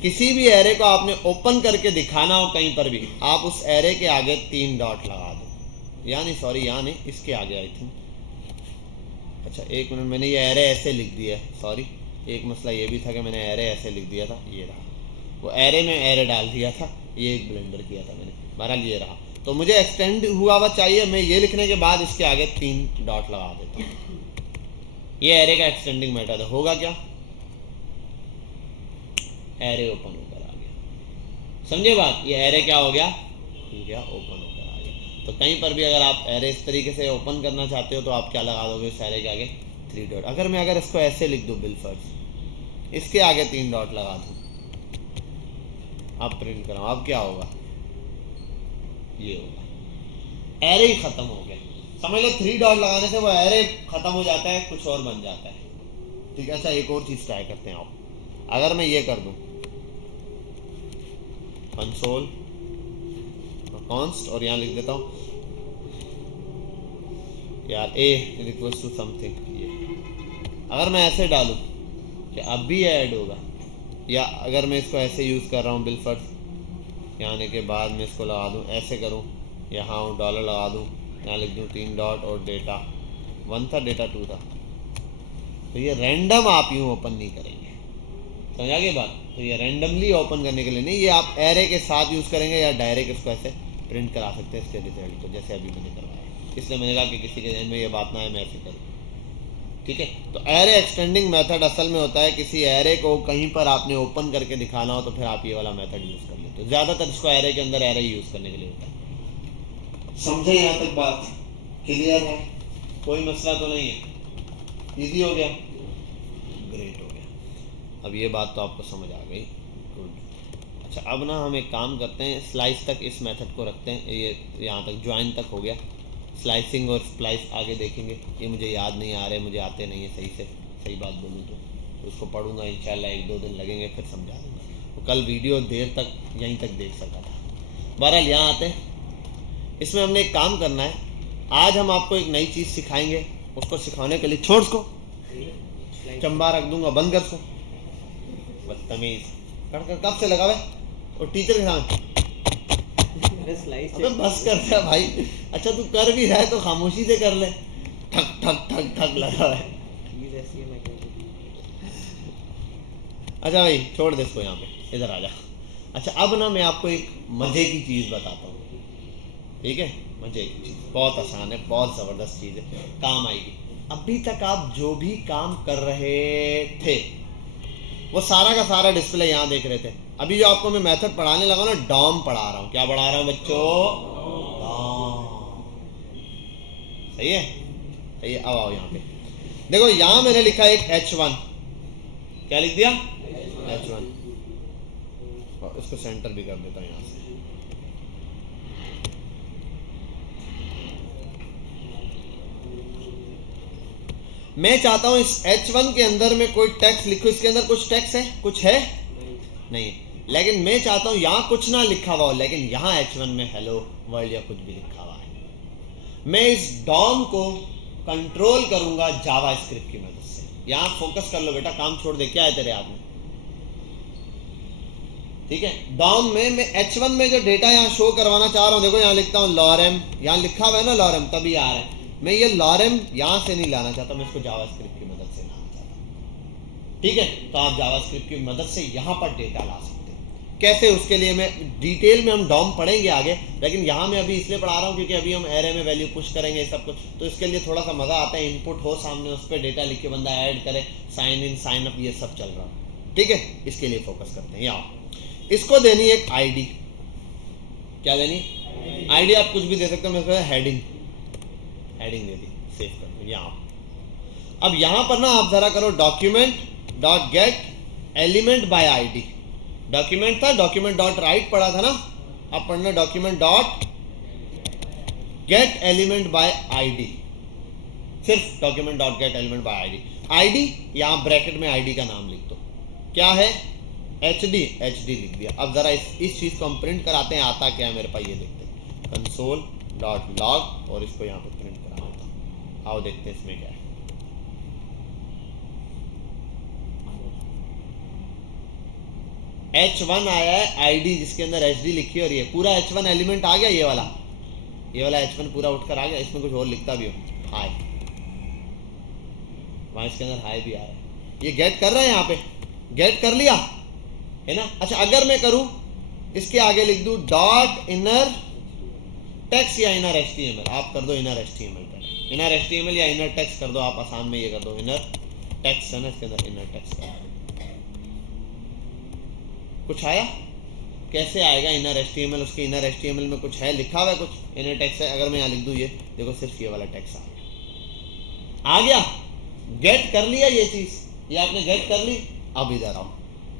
किसी भी एरे को आपने ओपन करके दिखाना हो कहीं पर भी, आप उस एरे के आगे 3 डॉट लगा दो, यानी सॉरी यहाँ नहीं, इसके आगे आई थिंक, अच्छा एक मिनट, मैंने ये एरे ऐसे लिख दिया है, सॉरी, एक मसला ये भी था कि मैंने एरे ऐसे लिख दिया था, ये रहा, वो एरे में एरे डाल दिया था, ये एक ब्लेंडर किया था मैंने, बहरहाल ये रहा। तो मुझे एक्सटेंड हुआ हुआ चाहिए, मैं ये लिखने के बाद इसके आगे 3 डॉट लगा देता हूँ, ये एरे का एक्सटेंडिंग मेथड है। होगा क्या, एरे ओपन होकर आ गया, समझे बात, ये एरे क्या हो गया, ओपन होकर आ गया। तो कहीं पर भी अगर आप एरे इस तरीके से ओपन करना चाहते हो तो आप क्या लगा दोगे इस एरे के आगे, 3 डॉट। अगर इसको ऐसे लिख दूँ बिलफर्ज, इसके आगे 3 डॉट लगा दूँ, अब प्रिंट कराऊँ, अब क्या होगा, ये होगा, एरे ही खत्म हो गया, समझ लो 3 डॉट लगाने से वो एरे खत्म हो जाता है, कुछ और बन जाता है, ठीक है। अच्छा एक और चीज ट्राई करते हैं आप, अगर मैं ये कर दूं कंसोल कॉन्स्ट और यहाँ लिख देता हूँ यार a इक्वल्स टू समथिंग, ये अगर मैं ऐसे डालूं कि अब भी ऐड होगा, या अगर मैं इसको ऐसे यूज़ कर रहा हूँ बिलफर्ज, यहाँ आने के बाद मैं इसको लगा दूँ, ऐसे करूँ, यहाँ डॉलर लगा दूँ, यहाँ लिख दूँ 3 डॉट और डेटा 1 था, डेटा 2 था, तो ये रैंडम आप यूँ ओपन नहीं करेंगे, समझा गई बात। तो ये रैंडमली ओपन करने के लिए नहीं, ये आप एरे के साथ यूज़ करेंगे या डायरेक्ट इसको ऐसे प्रिंट करा सकते हैं इसके रिजल्ट को, जैसे अभी मैंने करवाया, इसलिए मैंने कहा कि किसी के ध्यान में ये बात ना है, मैं ऐसे करूँ, ठीक है। तो एरे एक्सटेंडिंग मेथड असल में होता है किसी एरे को कहीं पर आपने ओपन करके दिखाना हो तो फिर आप ये वाला मेथड यूज़ कर लेते हो, ज़्यादातर इसको एरे के अंदर एरे यूज़ करने के लिए होता है। समझे यहाँ तक बात, क्लियर है, कोई मसला तो नहीं है, ईजी हो गया, ग्रेट हो गया, अब ये बात तो आपको समझ आ गई, गुड। अच्छा अब ना हम एक काम करते हैं, स्लाइस तक इस मेथड को रखते हैं, ये यहाँ तक ज्वाइन तक हो गया, स्लाइसिंग और स्प्लाइस आगे देखेंगे, ये मुझे याद नहीं आ रहे, मुझे आते नहीं है सही से, सही बात बोलूँ तो उसको पढ़ूंगा इंशाल्लाह, 1-2 दिन लगेंगे फिर समझा दूँगा, तो कल वीडियो देर तक यहीं तक देख सका था। बहरहाल यहाँ आते हैं, इसमें हमने एक काम करना है, आज हम आपको एक नई चीज़ सिखाएंगे, उसको सिखाने के लिए छोड़ उसको चंबा रख दूंगा, बंद कर उसको, बदतमीज कब से लगा हुआ और टीचर के सामने, अबे बस कर जा भाई, अच्छा तू कर भी रहा है तो खामोशी से कर ले, ठक ठक ठक ठक लगा है। अच्छा भाई छोड़ दे इसको, यहाँ पे इधर आ जा। अच्छा अब ना मैं आपको एक मजे की चीज बताता हूँ, ठीक है, मजे की चीज, बहुत आसान है, बहुत जबरदस्त चीज है, काम आएगी। अभी तक आप जो भी काम कर रहे थे वो सारा का सारा डिस्प्ले यहाँ देख रहे थे, अभी जो आपको मैं मेथड पढ़ाने लगा ना, डॉम पढ़ा रहा हूँ, क्या पढ़ा रहा हूँ बच्चों, डॉम, सही है, सही है। अब आओ यहाँ पे देखो, यहाँ मैंने लिखा एक H1, क्या लिख दिया, H1, और इसको सेंटर भी कर देता हूँ यहाँ से, मैं चाहता हूं इस H1 के अंदर में कोई टेक्स्ट लिखो, इसके अंदर कुछ टेक्स्ट है, कुछ है नहीं, लेकिन मैं चाहता हूं यहां कुछ ना लिखा हुआ हो, लेकिन यहां H1 में हेलो वर्ल्ड या कुछ भी लिखा हुआ है। मैं इस डॉम को कंट्रोल करूंगा जावास्क्रिप्ट की मदद से। यहां फोकस कर लो बेटा, काम छोड़ दे, क्या है तेरे हाथ में, ठीक है। डॉम में मैं H1 में जो डेटा यहां शो करवाना चाह रहा हूं, देखो यहां लिखता हूं लॉरेम, यहां लिखा हुआ है ना लॉरेम, तभी आ रहा है, मैं ये लॉरेम यहां से नहीं लाना चाहता, मैं इसको जावास्क्रिप्ट की मदद से लाना चाहता हूं, ठीक है। तो आप जावास्क्रिप्ट की मदद से यहां पर डेटा ला सकते हैं, कैसे, उसके लिए मैं डिटेल में हम डॉम पढ़ेंगे आगे, लेकिन यहां मैं अभी इसलिए पढ़ा रहा हूं क्योंकि अभी हम एरे में वैल्यू पुश करेंगे सब कुछ, तो इसके लिए थोड़ा सा मजा आता है, इनपुट हो सामने, उस पर डेटा लिख के बंदा ऐड करे, साइन इन साइन अप ये सब चल रहा है, ठीक है, इसके लिए फोकस करते हैं। यहाँ इसको देनी एक आईडी, क्या देनी, आईडी आप कुछ भी दे सकते हो, मैं हेडिंग, हेडिंग दे दी, सेव कर दो यहाँ। अब यहां पर ना आप जरा करो document dot get element by ID, document था, डॉक्यूमेंट डॉट राइट पढ़ा था ना, अब पढ़ना document dot get element by ID, सिर्फ document dot get element by ID, ID यहां ब्रैकेट में आईडी का नाम लिख दो, क्या है HD, HD लिख दिया। अब जरा इस चीज को हम प्रिंट कराते हैं, आता क्या है मेरे पास, ये देखते हैं, कंसोल डॉट लॉग, और इसको यहाँ पे प्रिंट करा देता हूँ, आओ देखते हैं इसमें क्या है। H1 आया है आईडी जिसके अंदर HD लिखी है और ये पूरा H1 एलिमेंट आ गया, ये वाला H1 पूरा उठकर आ गया। इसमें कुछ और लिखता भी हो, हाय, वहां इसके अंदर हाय भी आ रहा है। ये गेट कर रहा है, यहाँ पे गेट कर लिया है ना। अच्छा, अगर मैं करूं इसके आगे लिख दूं डॉट इनर टेक्स्ट या इनर HTML, आप कर दो इनर HTML कर, इनर HTML या इनर टेक्स्ट कर दो आप, आसान में ये कर दो इनर टेक्स्ट है ना, इसके अंदर इनर टेक्स्ट कर दो। कुछ आया? कैसे आएगा इनर HTML? उसके इनर HTML में कुछ है, लिखा हुआ है कुछ, इनर टेक्स्ट है। अगर मैं यहाँ लिख दूं ये देखो, सिर्फ ये वाला टेक्स्ट आ गया, गेट कर लिया ये चीज, ये आपने गेट कर ली। अब इधर आओ,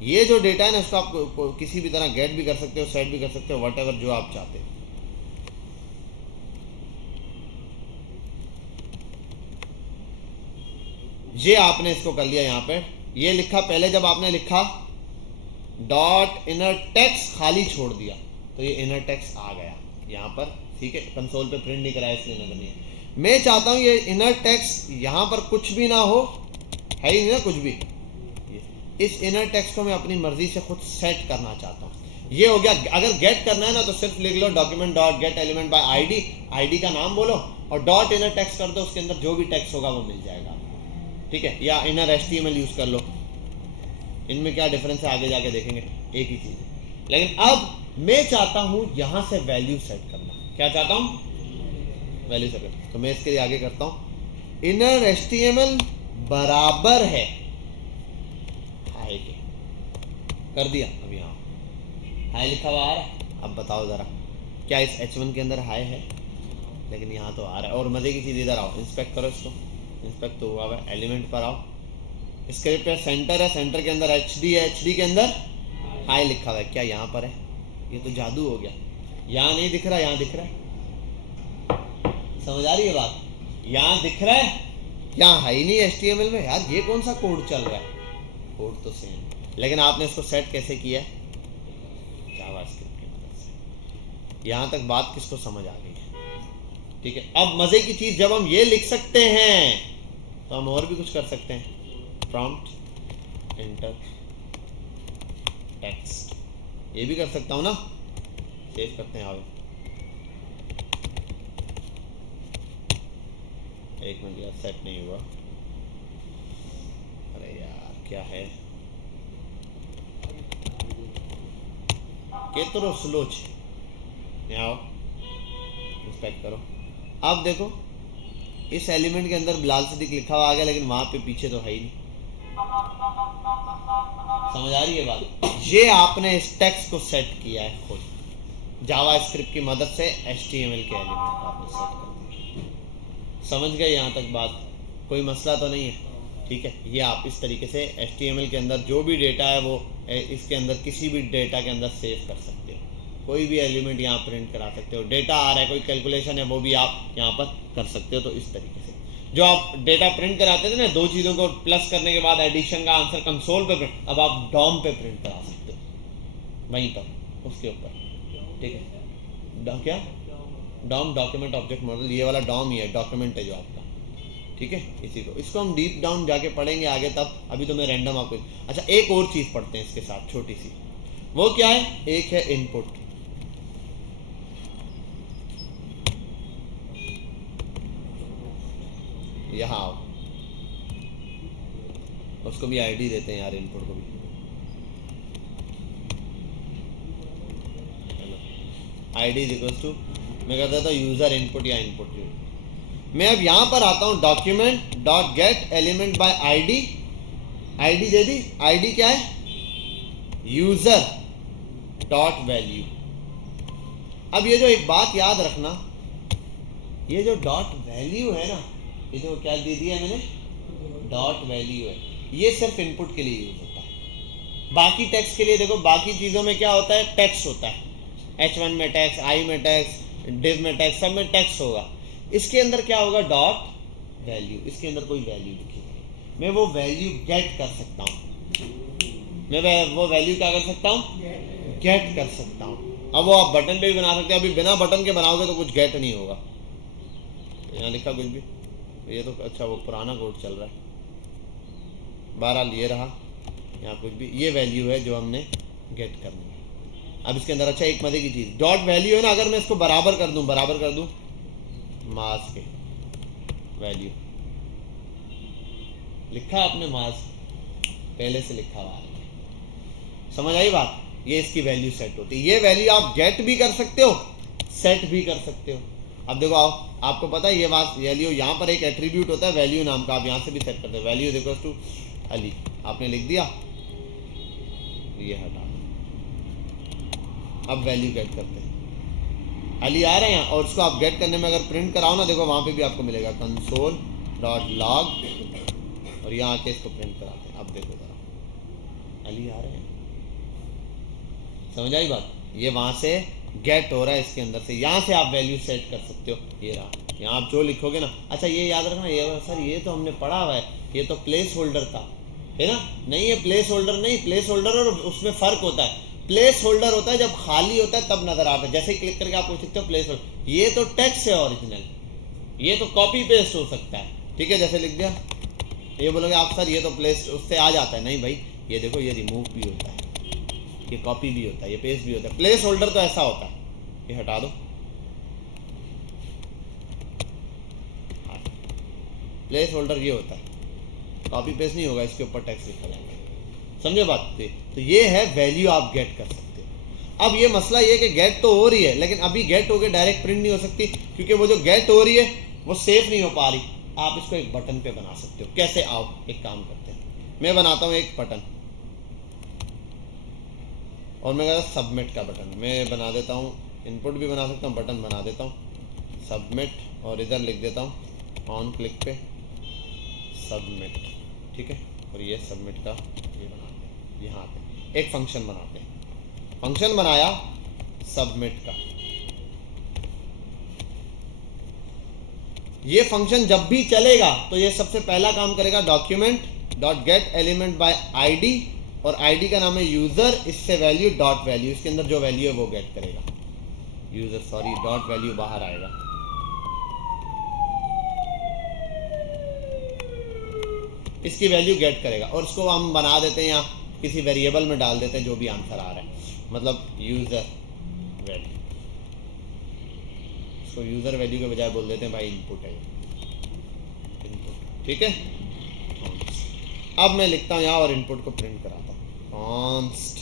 ये जो डेटा है ना इसको आप किसी भी तरह गेट भी कर सकते हो, सेट भी कर सकते हो, व्हाटएवर जो आप चाहते हो। ये आपने इसको कर लिया, यहाँ पे ये लिखा, पहले जब आपने लिखा डॉट इनर टेक्स्ट खाली छोड़ दिया तो ये इनर टेक्स्ट आ गया यहाँ पर, ठीक है। कंसोल पे प्रिंट नहीं कराया इसलिए नजर नहीं है। मैं चाहता हूं ये इनर टेक्स्ट यहाँ पर कुछ भी ना हो, है ही नहीं ना कुछ भी। इस इनर टेक्स्ट को मैं अपनी मर्जी से खुद सेट करना चाहता हूँ। ये हो गया। अगर गेट करना है ना तो सिर्फ लिख लो document dot get element by ID, ID का नाम बोलो और डॉट इनर टेक्स्ट कर दो, उसके अंदर जो भी टेक्स्ट होगा वो मिल जाएगा, ठीक है। या इनर HTML यूज कर लो, इनमें क्या डिफरेंस है आगे जाके देखेंगे, एक ही चीज है। लेकिन अब मैं चाहता हूं यहां से वैल्यू सेट करना। क्या चाहता हूं? वैल्यू सेट करना। तो मैं इसके लिए आगे करता हूं इनर HTML बराबर है हाय के, कर दिया। अब यहां हाय लिखा हुआ आ रहा है। अब बताओ जरा क्या इस H1 के अंदर हाय है? लेकिन यहां तो आ रहा है। और मजे की चीज, इधर आओ, इंस्पेक्ट करो इसको, इंस्पेक्ट तो हुआ है, एलिमेंट पर आओ, इसके पे सेंटर है, सेंटर के अंदर HD है, HD के अंदर हाय लिखा हुआ है। क्या यहाँ पर है? ये तो जादू हो गया। यहाँ नहीं दिख रहा, यहाँ दिख रहा है। समझ आ रही है बात? यहाँ दिख रहा है, यहाँ है ही नहीं HTML में। यार ये कौन सा कोड चल रहा है? कोड तो सेम, लेकिन आपने इसको सेट कैसे किया है? जावास्क्रिप्ट की मदद से। यहाँ तक बात किसको समझ आ गई है? ठीक है। अब मजे की चीज, जब हम ये लिख सकते हैं तो हम और भी कुछ कर सकते हैं। प्रॉम्प्ट एंटर टेक्स्ट, ये भी कर सकता हूं ना। सेव करते हैं, आगे एक मिनट यार, सेट नहीं हुआ। अरे यार क्या है, केतरो स्लो छे। यहाँ आओ, इंस्पेक्ट करो। अब देखो इस एलिमेंट के अंदर बिलाल सिद्दीक लिखा हुआ आ गया, लेकिन वहां पे पीछे तो है ही नहीं। समझ आ रही है बात? ये आपने इस टेक्स्ट को सेट किया है खुद, जावास्क्रिप्ट की मदद से HTML के एलिमेंट आपने सेट कर दिया। समझ गए यहाँ तक बात? कोई मसला तो नहीं है? ठीक है। ये आप इस तरीके से HTML के अंदर जो भी डेटा है वो इसके अंदर किसी भी डेटा के अंदर सेव कर सकते हो। कोई भी एलिमेंट यहाँ प्रिंट करा सकते हो। डेटा आ रहा है, कोई कैलकुलेशन है, वो भी आप यहाँ पर कर सकते हो। तो इस तरीके से जो आप डेटा प्रिंट कराते थे ना, दो चीज़ों को प्लस करने के बाद एडिशन का आंसर कंसोल पे प्रिंट, अब आप डॉम पे प्रिंट करा सकते हो वहीं पर, उसके ऊपर, ठीक है। क्या डॉम? Document object model. ये वाला डॉम ही है, डॉक्यूमेंट है जो आपका, ठीक है। इसको हम डीप डाउन जाके पढ़ेंगे आगे, तब अभी तो मैं रैंडम आपको। अच्छा, एक और चीज़ पढ़ते हैं इसके साथ छोटी सी, वो क्या है? एक है इनपुट। यहाँ आओ, उसको भी आईडी देते हैं यार, इनपुट को भी। आईडी इज इक्वल टू, मैं कहता था यूजर इनपुट या इनपुट। मैं अब यहां पर आता हूं, document dot get element by ID, ID they the. ID क्या है? User dot value. अब ये जो एक बात याद रखना, ये जो डॉट वैल्यू है ना, ये जो क्या दे दिया मैंने, डॉट वैल्यू है, ये सिर्फ इनपुट के लिए यूज होता है। बाकी टेक्स्ट के लिए देखो, बाकी चीजों में क्या होता है? टेक्स्ट होता है। H1 में टेक्स्ट, I में टेक्स्ट, div में टेक्स्ट, सब में टेक्स्ट होगा। इसके अंदर क्या होगा? Dot value. इसके अंदर कोई वैल्यू लिखी है, मैं वो वैल्यू गेट कर सकता हूँ। मैं वो वैल्यू क्या कर सकता हूँ? गेट कर सकता हूँ। अब वो आप बटन पे भी बना सकते हैं। अभी बिना बटन के बनाओगे तो कुछ गेट नहीं होगा। यहाँ लिखा कुछ भी, ये तो अच्छा वो पुराना कोड चल रहा है। बहरहाल ये रहा, यहाँ कुछ भी, ये वैल्यू है जो हमने गेट करनी है। अब इसके अंदर अच्छा एक मजे की चीज, डॉट वैल्यू है ना, अगर मैं इसको बराबर कर दूं मास के वैल्यू, लिखा आपने मास पहले से लिखा हुआ है, समझ आई बात। ये इसकी वैल्यू सेट होती है। ये वैल्यू आप गेट भी कर सकते हो, सेट भी कर सकते हो। अब देखो आपको पता है ये बात, वैल्यू यहाँ पर एक एट्रीब्यूट होता है वैल्यू नाम का, आप यहाँ से भी सेट करते हो। वैल्यू इज इक्वल टू अली, आपने लिख दिया, ये हटा दो। अब वैल्यू गेट करते हैं, अली आ रहे हैं, और उसको आप गेट करने में अगर प्रिंट कराओ ना, देखो वहां पे भी आपको मिलेगा कंसोल डॉट लॉग, और यहाँ आके इसको प्रिंट कराते हैं। अब देखो जरा अली आ रहे हैं, समझ आई बात। ये वहां से गेट हो रहा है इसके अंदर से, यहाँ से आप वैल्यू सेट कर सकते हो। ये रहा, यहाँ आप जो लिखोगे ना, अच्छा ये याद रखना, ये सर ये तो हमने पढ़ा हुआ है, ये तो प्लेस होल्डर था, है ना। नहीं, ये प्लेस होल्डर नहीं, प्लेस होल्डर और उसमें फर्क होता है। प्लेस होल्डर होता है जब खाली होता है तब नजर आता है, जैसे ही क्लिक करके आप पूछ सकते हो प्लेस होल्डर। ये तो टेक्स्ट है ओरिजिनल, ये तो कॉपी पेस्ट हो सकता है, ठीक है। जैसे लिख दिया, ये बोलोगे आप सर ये तो प्लेस उससे आ जाता है, नहीं भाई, ये देखो ये रिमूव भी होता है, ये कॉपी भी होता है, ये पेस्ट भी होता है। प्लेस होल्डर तो ऐसा होता है, ये हटा दो, प्लेस होल्डर ये होता है, कॉपी पेस्ट नहीं होगा, इसके ऊपर टेक्स्ट लिखा जाएगा, समझे बात। तो ये है वैल्यू आप गेट कर सकते हो। अब ये मसला ये कि गेट तो हो रही है, लेकिन अभी गेट होके डायरेक्ट प्रिंट नहीं हो सकती, क्योंकि वो जो गेट हो रही है वो सेव नहीं हो पा रही। आप इसको एक बटन पे बना सकते हो। कैसे, आओ एक काम करते हैं, मैं बनाता हूँ एक बटन, और मैं कहता सबमिट का बटन मैं बना देता हूँ, इनपुट भी बना सकता हूँ, बटन बना देता हूँ सबमिट, और इधर लिख देता हूँ ऑन क्लिक पे सबमिट, ठीक है। और ये सबमिट का ये बनाते हैं, यहाँ पे एक फंक्शन बनाते हैं, फंक्शन बनाया सबमिट का। ये फंक्शन जब भी चलेगा तो ये सबसे पहला काम करेगा, document dot get element by ID, और आईडी का नाम है यूजर, इससे वैल्यू डॉट वैल्यू, इसके अंदर जो वैल्यू है वो गेट करेगा। यूजर सॉरी डॉट वैल्यू बाहर आएगा, इसकी वैल्यू गेट करेगा, और उसको हम बना देते हैं यहाँ किसी वेरिएबल में डाल देते हैं जो भी आंसर आ रहा है, मतलब यूजर वैल्यू। इसको यूजर वैल्यू के बजाय बोल देते हैं भाई इनपुट है, इनपुट, ठीक है। अब मैं लिखता हूँ यहाँ और इनपुट को प्रिंट कराता हूँ कॉन्स्ट।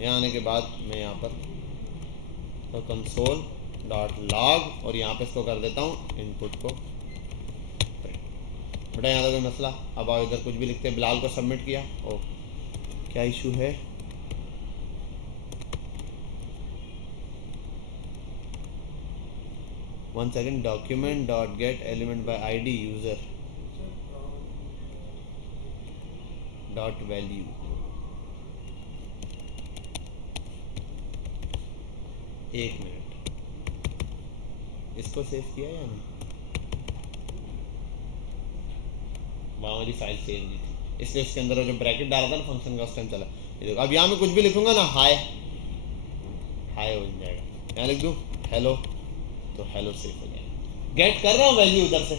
यहाँ आने के बाद मैं यहाँ पर तो कंसोल डॉट लॉग, और यहाँ पे इसको कर देता हूँ इनपुट को प्रिंट। बेटा यहाँ कोई मसला, अब आओ इधर कुछ भी लिखते हैं, बिलाल को सबमिट किया, ओ क्या इशू है, one second, document dot get element by ID user dot value, एक मिनट, इसको सेव किया या नहीं, वहाँ वाली फाइल सेव नहीं थी, इसलिए उसके अंदर जो ब्रैकेट डाला था ना फंक्शन का उस टाइम चला। ये देखो अब यहाँ में कुछ भी लिखूंगा ना, हाय हाय हो जाएगा, यहाँ लिख दूँ हेलो तो हेलो सेव हो जाएगा, गेट कर रहा हूँ वैल्यू उधर से।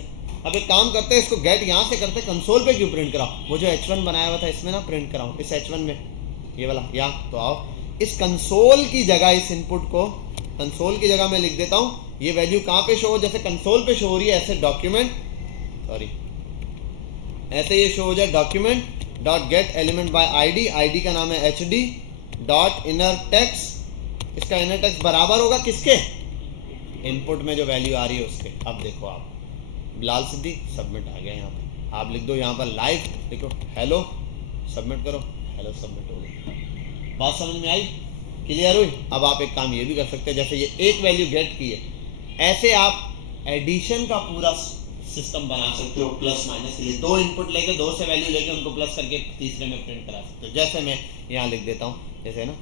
अब एक काम करते हैं, इसको गेट यहाँ से करते हैं, कंसोल पे क्यों प्रिंट कराओ, वो जो H1 बनाया हुआ था इसमें ना प्रिंट कराऊँ, इस H1 में ये वाला, यहाँ तो आओ इस कंसोल की जगह, इस इनपुट को कंसोल की जगह मैं लिख देता हूँ, ये वैल्यू कहाँ पे शो हो, जैसे कंसोल पे शो हो रही है ऐसे डॉक्यूमेंट, सॉरी ऐसे ये शो हो जाए, document dot get element by ID, ID का नाम है HD डॉट इनर टेक्स्ट, इसका इनर टेक्स्ट बराबर होगा किसके, इनपुट में जो वैल्यू आ रही है उसके। अब देखो आप बिलाल सिद्दीक सबमिट आ गया, यहाँ पे आप लिख दो, यहाँ पर लाइव देखो हेलो सबमिट करो, हेलो सबमिट हो गई। बात समझ में आई, क्लियर हुई। अब आप एक काम ये भी कर सकते हैं, जैसे ये एक वैल्यू गेट की है, ऐसे आप एडिशन का पूरा सिस्टम बना सकते हो, प्लस माइनस के लिए दो इनपुट लेके, दो से वैल्यू लेके उनको प्लस करके तीसरे में प्रिंट करा सकते हो। जैसे मैं यहाँ लिख देता हूँ, जैसे ना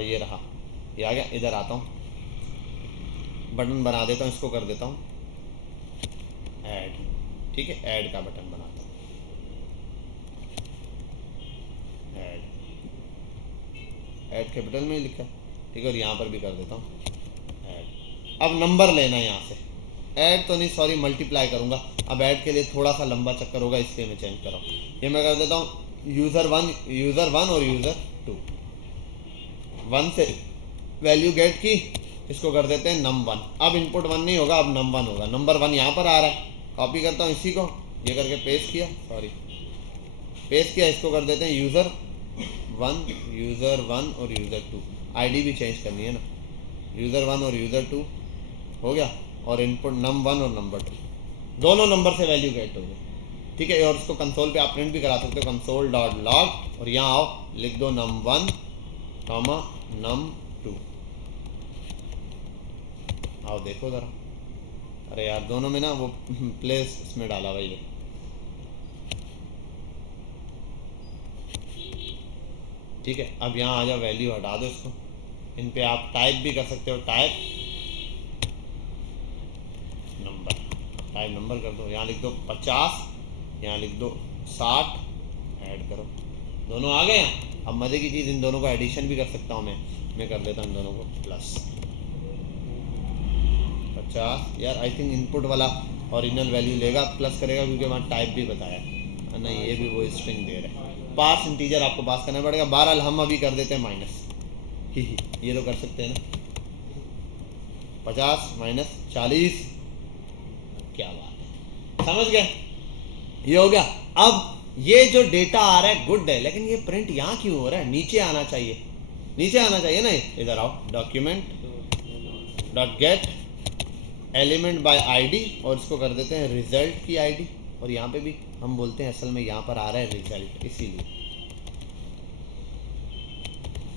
ये रहा, ये आ गया, इधर आता हूँ बटन बना देता हूँ, इसको कर देता हूँ ऐड, ठीक है, ऐड का बटन बनाता हूँ, ऐड कैपिटल में लिखा, ठीक है, और यहाँ पर भी कर देता हूँ ऐड। अब नंबर लेना है यहाँ से, ऐड तो नहीं सॉरी मल्टीप्लाई करूँगा, अब ऐड के लिए थोड़ा सा लंबा चक्कर होगा इसलिए मैं चेंज कर रहा हूँ, ये मैं कर देता हूँ यूजर वन और यूजर 2, 1 से वैल्यू गेट की, इसको कर देते हैं num1। अब इनपुट 1 नहीं होगा, अब num1 होगा। नंबर 1 यहाँ पर आ रहा है, कॉपी करता हूँ इसी को, ये करके पेस्ट किया, इसको कर देते हैं यूजर 1 और यूजर 2। आईडी भी चेंज करनी है ना, यूजर 1 और यूजर 2 हो गया, और इनपुट num1 और नंबर 2, दोनों नंबर से वैल्यू गेट हो गई, ठीक है। और इसको कंसोल पे आप प्रिंट भी करा सकते हो, console.log, और यहाँ आओ लिख दो num1, num2। आओ देखो ज़रा, अरे यार दोनों में ना वो प्लेस इसमें डाला भाई ये, ठीक है। अब यहाँ आ जाओ, वैल्यू हटा दो इसको, इन पे आप टाइप भी कर सकते हो, टाइप नंबर कर दो, यहाँ लिख दो 50, यहाँ लिख दो 60, ऐड करो, दोनों आ गए। अब मज़े की चीज़, इन दोनों को एडिशन भी कर सकता हूँ मैं कर देता हूँ इन दोनों को प्लस 50। यार आई थिंक इनपुट वाला ओरिजिनल वैल्यू लेगा, प्लस करेगा, क्योंकि वहाँ टाइप भी बताया नहीं, ये भी वो स्ट्रिंग दे रहा है। पास इंटीजर आपको पास करना पड़ेगा। बहरहाल हम अभी कर देते हैं माइनस, ये तो कर सकते हैं ना, 50 माइनस 40, क्या बात है, समझ गए, ये हो गया। अब ये जो डेटा आ रहा है गुड है, लेकिन ये प्रिंट यहाँ क्यों हो रहा है, नीचे आना चाहिए, ना, इधर आओ, document dot get element by ID, और इसको कर देते हैं रिजल्ट की आईडी, और यहाँ पे भी हम बोलते हैं असल में यहाँ पर आ रहा है रिजल्ट, इसीलिए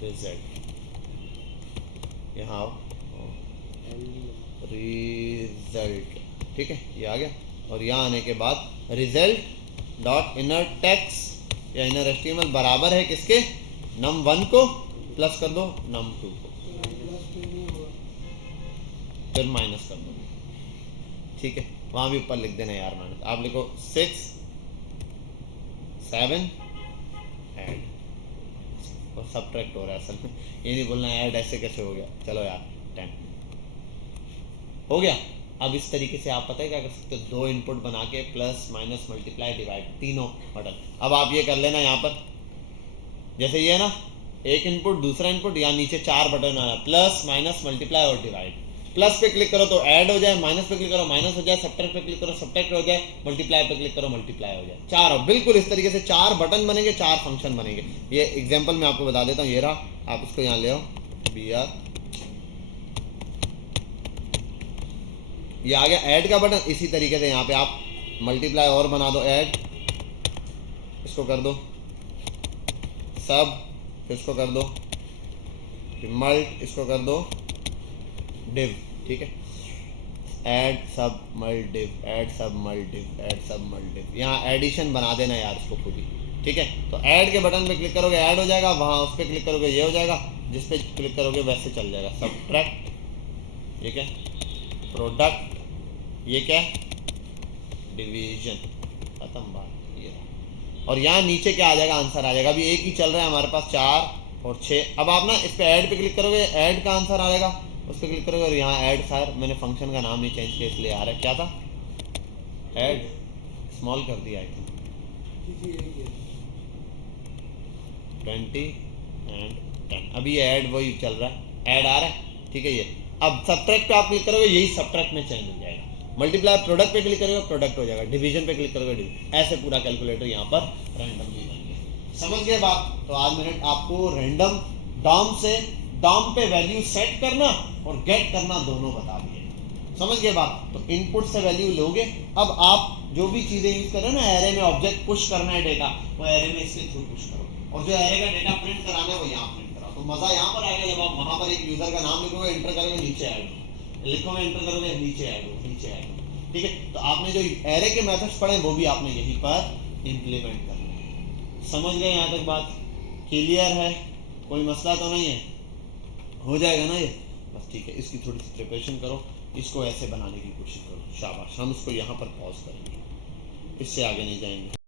रिजल्ट, यहाँ आओ रिजल्ट, ठीक है, ये आ गया। और यहाँ आने के बाद रिजल्ट डॉट इनर टेक्स्ट या इनर एचटीएमएल बराबर है किसके, num1 को, प्लस कर दो num2 को, फिर माइनस कर दो, ठीक है। वहाँ भी ऊपर लिख देना यार माइनस, आप लिखो 6 7 ऐड, और सबट्रैक्ट हो रहा है असल में, ये नहीं बोलना ऐड ऐसे कैसे हो गया, चलो यार 10 हो गया। अब इस तरीके से आप पता है क्या कर सकते हो, 2 इनपुट बना के प्लस माइनस मल्टीप्लाई डिवाइड, तीनों बटन। अब आप ये कर लेना यहाँ पर, जैसे ये है ना, एक इनपुट दूसरा इनपुट, यहाँ नीचे 4 बटन आ रहा है, प्लस माइनस मल्टीप्लाई और डिवाइड। प्लस पे क्लिक करो तो ऐड हो जाए, माइनस पे क्लिक करो माइनस हो जाए, सब्ट्रैक्ट पे क्लिक करो सब्ट्रैक्ट हो जाए, मल्टीप्लाई पे क्लिक करो मल्टीप्लाई हो जाए। 4 बिल्कुल इस तरीके से 4 बटन बनेंगे, 4 फंक्शन बनेंगे। ये एग्जांपल मैं आपको बता देता हूँ, ये रहा, आप इसको यहाँ ले आओ, BR, ये आ गया ऐड का बटन। इसी तरीके से यहाँ पे आप मल्टीप्लाई और बना दो, ऐड, इसको कर दो सब, फिर इसको कर दो मल्ट, इसको कर दो डिव, ठीक है, ऐड सब मल्ट डिव, ऐड सब मल्ट डिव, ऐड सब मल्ट डिव। यहाँ एडिशन बना देना यार इसको खुद ही, ठीक है। तो ऐड के बटन पे क्लिक करोगे ऐड हो जाएगा, वहाँ उस पर क्लिक करोगे ये हो जाएगा, जिस पे क्लिक करोगे वैसे चल जाएगा। सब्ट्रैक्ट, ये क्या, प्रोडक्ट, ये क्या, डिवीजन, खत्म बात, ये। और यहाँ नीचे क्या आ जाएगा, आंसर आ जाएगा। अभी एक ही चल रहा है हमारे पास, 4 और 6। अब आप ना इस पे ऐड पे क्लिक करोगे, ऐड का आंसर आ जाएगा, उस पर क्लिक करोगे, और यहाँ ऐड, सर मैंने फंक्शन का नाम नहीं चेंज किया इसलिए आ रहा है, क्या था, ऐड, स्मॉल कर दिया आई थिंक, 20 एंड 10। अभी ये ऐड वही चल रहा है, ऐड आ रहा है, ठीक है। ये अब सब्ट्रैक्ट पे आप क्लिक करोगे, यही सब्ट्रैक्ट में चेंज हो जाएगा। मल्टीप्लाई प्रोडक्ट पे क्लिक करोगे, प्रोडक्ट हो जाएगा। डिवीजन पे क्लिक करोगे, ऐसे पूरा कैलकुलेटर यहाँ पर रैंडमली बन गया। समझ गए बात? तो आज मैंने आपको रैंडम डॉम पे वैल्यू सेट करना और गेट करना दोनों बता दिए। समझ गए बात? तो इनपुट से वैल्यू लोगे। अब आप जो भी चीजें यूज कर रहे हो ना, एरे में ऑब्जेक्ट पुश करना है डेटा, वो एरे में इसके थ्रू पुश करो, और जो एरे का डेटा प्रिंट कराना है वो यहाँ प्रिंट कराओ। तो मजा यहाँ पर आएगा जब आप वहां पर एक यूजर का नाम लिखोगे, एंटर करोगे, नीचे ऐड लिखोगे, एंटर करोगे, नीचे ऐड, ठीक है। तो आपने जो एरे के मेथड्स पढ़े वो भी आपने यहीं पर इंप्लीमेंट करना है। समझ गए यहाँ तक बात? क्लियर है? कोई मसला तो नहीं है? हो जाएगा ना ये? बस ठीक है। इसकी थोड़ी सी प्रिपरेशन करो, इसको ऐसे बनाने की कोशिश करो। शाबाश। हम इसको यहाँ पर पॉज करेंगे, इससे आगे नहीं जाएंगे।